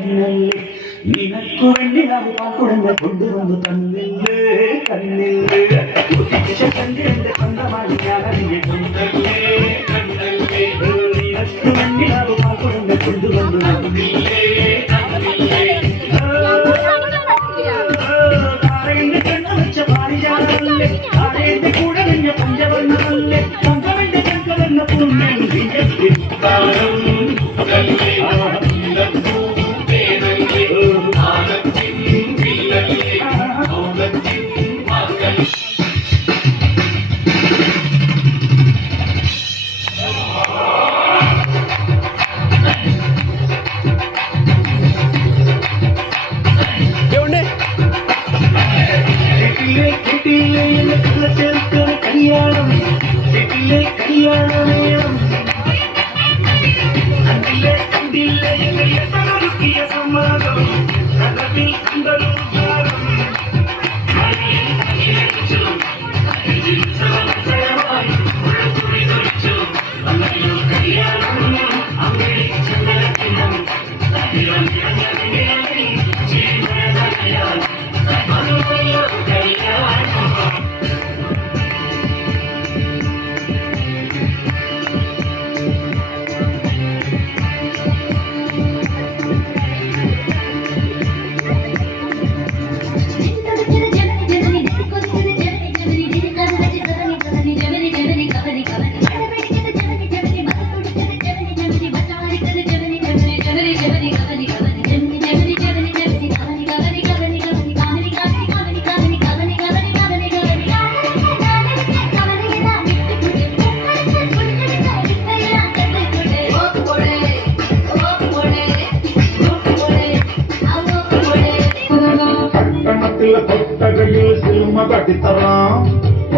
കണ്ണിനല്ലേ നിനക്കു വേണ്ടി നാം പാൽക്കുടങ്ങൾ കൊണ്ടുവന്നു തന്നില്ലേ കണ്ണില്ലേ കണ്ണിന്റെ സ്വന്തമായി ഞാനറിയെ കൊണ്ടല്ലേ കണ്ണല്ലേ നിനക്കു വേണ്ടി നാം പാൽക്കുടങ്ങൾ കൊണ്ടുവന്നു തന്നില്ലേ കണ്ണില്ലേ താരേന്റെ കണ്ണു വെച്ച പാരിജാതമല്ലേ താരേന്റെ കൂടെ നിന്ന പഞ്ചവർണ്ണമല്ലേ പങ്കവന്റെ കൺകളെന്ന പുണ്യം കല്യാണം കല്യാണം കണ്ടില്ലേ കണ്ടില്ലേ എന്നെ സമ്മാനം കടവിൽ കണ്ടൊരു കൊട്ടകയിൽ സിനിമ കട്ടിത്തറാം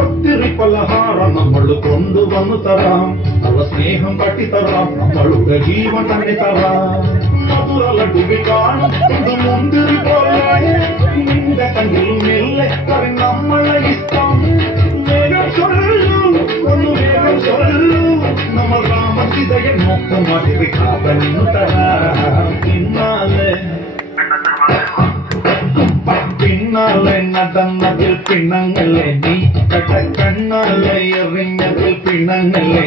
ഒത്തിരി പലഹാരം നമ്മൾ കൊണ്ടുവന്നു തരാം അവ സ്നേഹം കട്ടിത്തറാം നമ്മളുടെ ജീവൻ തന്നെ തരാം മുന്തിരി പോലെ നിന്റെ കണ്ണിൽ മെല്ലെ കറി നമ്മളെ ഇഷ്ടം വേഗം ചൊല്ലു ഒന്ന് വേഗം ചൊല്ലു നമ്മൾ രാമസിതയെ മൊത്തമാതിരി കാതലിന്നു തരാം പിന്നാലെ നടന്നതിൽ പിണങ്ങളെ നീ കണ്ണാലെ എറിഞ്ഞതിൽ പിണങ്ങളെ